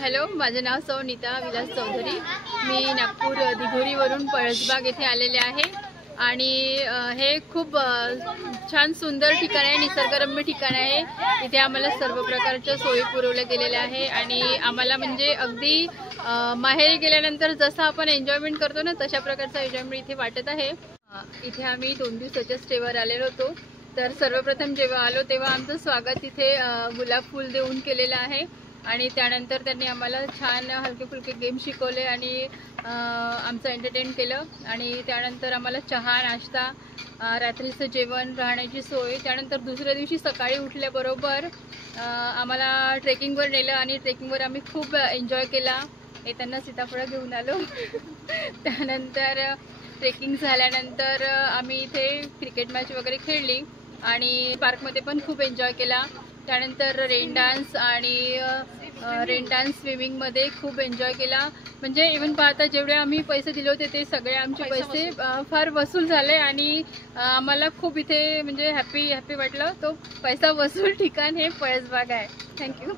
Hello, माझे नाव सौ नीता विलास चौधरी। मी नागपूर दिघोरीवरून पळसबाग येथे आलेले आहे आणि हे खूप छान सुंदर ठिकाण आहे, निसर्गरम्य ठिकाण आहे। इथे आम्हाला सर्व प्रकारच्या सोयी पुरवल्या गेलेल्या आहे आणि आम्हाला म्हणजे अगदी माहेरी गेल्यानंतर जसं आपण एन्जॉयमेंट करतो ना, तशा प्रकारचा एन्जॉयमेंट इथे वाटत आहे। इथे आम्ही 2 दिवसाच्या स्टेवर आलेलो होतो। तर सर्वप्रथम जेव्हा आलो तेव्हा आमचं स्वागत इथे गुलाब फूल देऊन केलेलं आहे आणि त्यानंतर त्यांनी आम्हाला छान हलके फुलके गेम शिकवले आणि आमचं एंटरटेन केलं आणि त्यानंतर आम्हाला चहा, नाश्ता, रात्रीचं जेवण, राहण्याची सोय, त्यानंतर दुसऱ्या दिवशी सकाळी उठल्याबरोबर आम्हाला ट्रेकिंगवर नेलं आणि ट्रेकिंगवर आम्ही खूप एन्जॉय केला। येताना सीताफळ घेऊन आलो। त्यानंतर ट्रेकिंग झाल्यानंतर आम्ही इथे क्रिकेट मॅच वगैरे खेळली आणि पार्कमध्ये पण खूप एन्जॉय केला। त्यानंतर रेन डान्स स्विमिंगमध्ये खूप एन्जॉय केला। म्हणजे इव्हन पाहता जेवढे आम्ही पैसे दिले होते ते सगळे आमचे पैसे फार वसूल झाले आणि आम्हाला खूप इथे म्हणजे हॅपी वाटलं। तो पैसा वसूल ठिकाण हे पळसबाग आहे। थँक्यू।